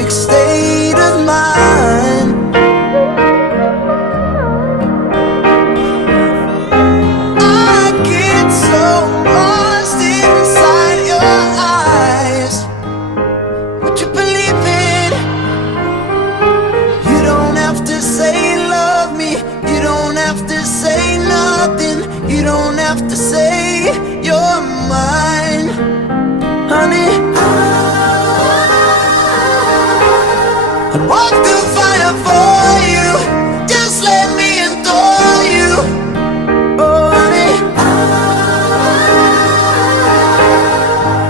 perfect state of mind. I get so lost inside your eyes. Would you believe it? You don't have to say love me. You don't have to say nothing. You don't have to say you're mine, honey. I'd walk through fire for you. Just let me adore you. Oh, honey.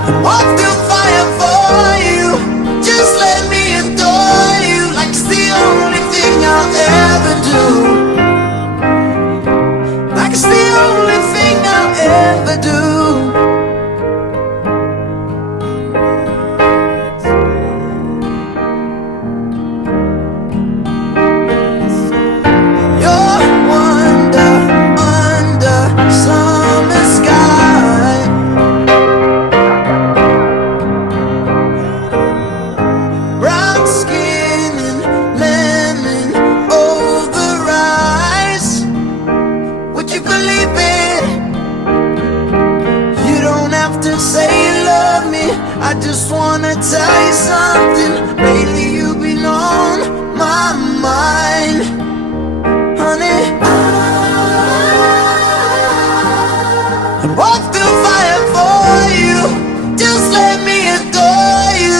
I'd walk through fire for you. Just let me adore you. Like it's the only thing I'll ever do. Like it's the only thing I'll ever do. I just wanna tell you something. Lately you've been on my mind, honey. I'd walk through fire for you. Just let me adore you.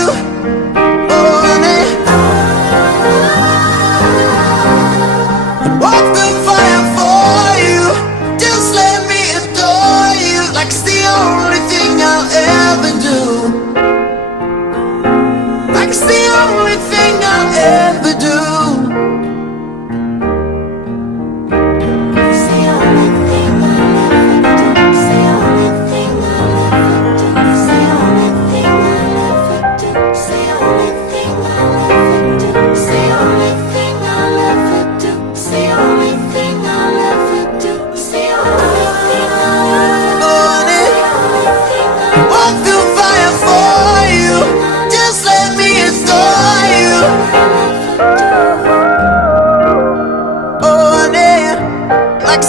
Oh, honey. I'd walk through fire for you. Just let me adore you. Like it's the only thing I'll ever do. It's the only thing I'll ever do. It's the only thing I'll ever do. It's the only thing I'll ever do. It's the only thing I'll ever do. It's the only thing I'll ever do. It's the only thing I'll ever do. It's the only thing I'll ever do. It's the only thing I'll ever do. Walk through fire for you. Just let me adore you. Oh, honey, like